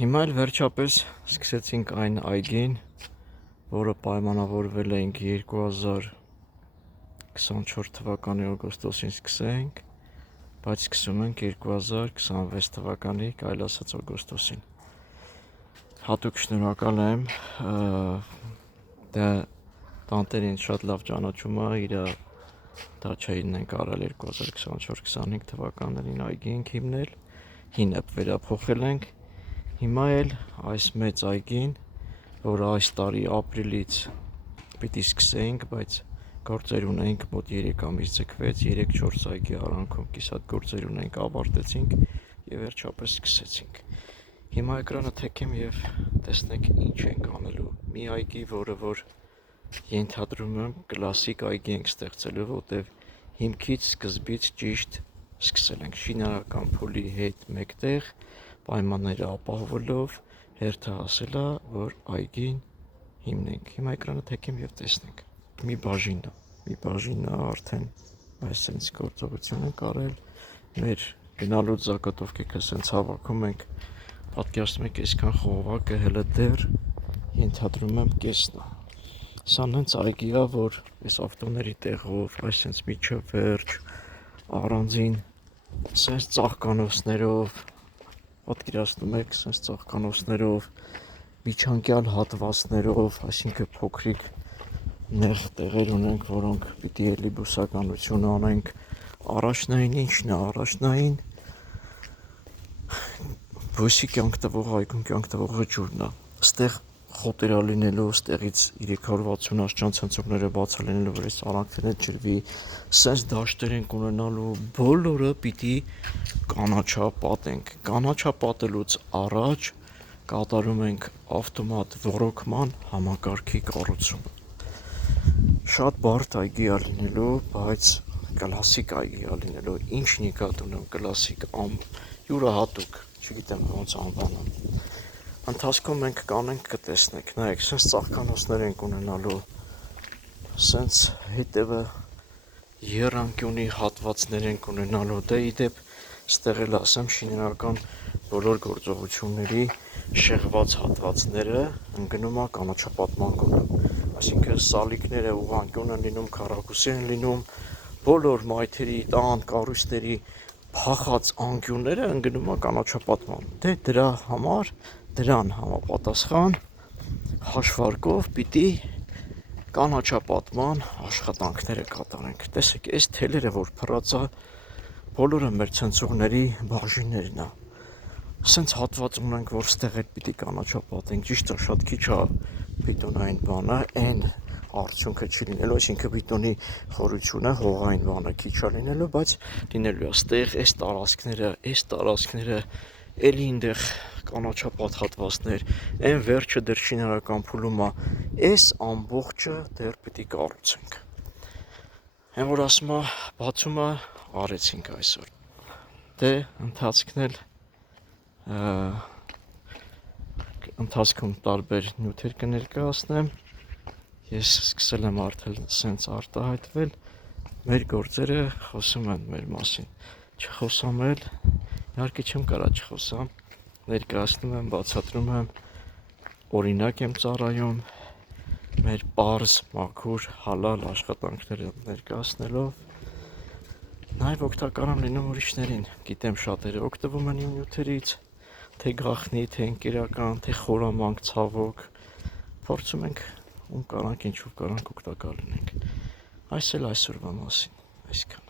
Հիմա էլ վերջապես սկսեցինք այն այգին, որը պայմանավորվել էինք 2024 թվականի օգոստոսին սկսենք, բայց սկսում ենք 2026 թվականի, կարելի ասած օգոստոսին։ Հատուկ շնորհակալ եմ, տանտերին շատ լավ ճանաչում է, իր դաչային ենք արել 2024-25 թվականներին այգի ենք հիմնել, հինը վերափոխել ենք, հիմա էլ այս մեծ այգին, որը այս տարի ապրիլից պիտի սկսեինք, բայց գործեր ունենք, մոտ 3 ամիս ձգվեց, 3-4 այգի արանքում կիսատ գործեր ունենք, ավարտեցինք և վերջապես սկսեցինք։ Հիմա էկրանը թեքեմ և տեսնեք ինչ ենք անելու։ Մի այգի, որը որ ենթադրում եմ կլասիկ այգի ենք ստեղծելու, որտև հիմքից սկզբից ճիշտ սկսել ենք շինարական փուլի հետ մեկտեղ, պայմանները ապահովելով, հերթը հասել է, որ այգին հիմնենք։ Հիմա էկրանը թեքեմ և տեսնենք։ Մի բաժինը արդեն այսպես գործողություն ենք արել, մեր գնալուց զակատովկեքը սենց հավաքում ենք, պատկերացնում եք այսքան խողովակը հələ դեռ ենթադրում եմ կեսն է։ Սա նենց այգի է, որ այս ավտոների տեղով, այսպես միջև վերջ, առանձին սենց ծաղկանոցներով, պատկերացնում եք սենց ծաղկանոցներով, միջանկյալ հատվածներով, այսինքն փոքրիկ նեղ տեղեր ունենք, որոնք պիտի էլի բուսականություն անենք, առաջնային ինչն է, առաջնային բույսի կյանք տվող, այգուն կյանք տվողը ջուրն է, ստեղ խոտեր լինելու, ստեղից 360 աշճան ցնցողները բացա լինելու, որ այս արանքները ջրվի, սենց դաշտեր ենք ունենալու, բոլորը պիտի կանաչապատենք, կանաչապատելուց առաջ կատարում ենք ավտոմատ ոռոգման համակարգի կառուցումը։ Շատ բարդ այգի է լինելու, բայց կլասիկ այգի է լինելու, ինչ նկատ ունեմ կլասիկ, յուրահատուկ, չգիտեմ ոնց անվանեմ։ Ընթացքում մենք կանենք կտեսնեք, նայեք, սենց ծաղկանոցներ ենք ունենալու, սենց հետևը եռանկյունի հատվածներ ենք ունենալու, դե իդեպ ստեղ էլ ասեմ շինարական բոլոր գործողությունների շեղված հատվածները ընկնում է կանաչապատման գոտում, այսինքն սալիկները ուղղանկյուն են լինում, քառակուսի են լինում, բոլոր մայթերի, տան, կառույցների փախած անկյունները ընկնում է կանաչապատման, դե դրա համար, դրան համապատասխան հաշվարկով պիտի կանաչապատման աշխատանքները կատարենք։ Տեսեք, այս թելերը, որ փռած է, բոլորը մեր ցնցողների բաժիններն է։ Սենց հատված ունենք, որ ստեղ էլ պիտի կանաչապատենք, ճիշտ է, շատ քիչ է բետոնային բանը, այն արդյունքը չի լինելու, այսինքն բետոնի խորությունը, հողային բանը քիչ է լինելու, բայց լինելու է ստեղ այս տարածքները էլի այնտեղ կանաչապատ հատվածներ, այն վերջը դեռ շինարական փուլում է, այս ամբողջը դեռ պիտի կառուցենք։ Այն որ ասում է, բացումը արեցինք այսօր։ Դե ընթացքում տարբեր նյութեր կներկայացնեմ, ես սկսել եմ արդեն սենց արտահայտվել, մեր գործերը խոսում են մեր մասին, չխոսամ էլ, իհարկե չեմ կարա չխոսամ, ներկայացնում եմ, բացատրում եմ, օրինակ եմ ծառայում, մեր պարզ, մաքուր, հալալ աշխատանքները ներկայացնելով, նաև օգտակար եմ լինում ուրիշներին, գիտեմ շատերը օգտվում են իմ նյութերից, թե գաղտնի, թե ընկերական, թե խորամանկ, ցավոք, փորձում ենք ում կարանք, ինչով կարանք օգտակար լինենք, այս էլ այսօրվա մասին, այսքան։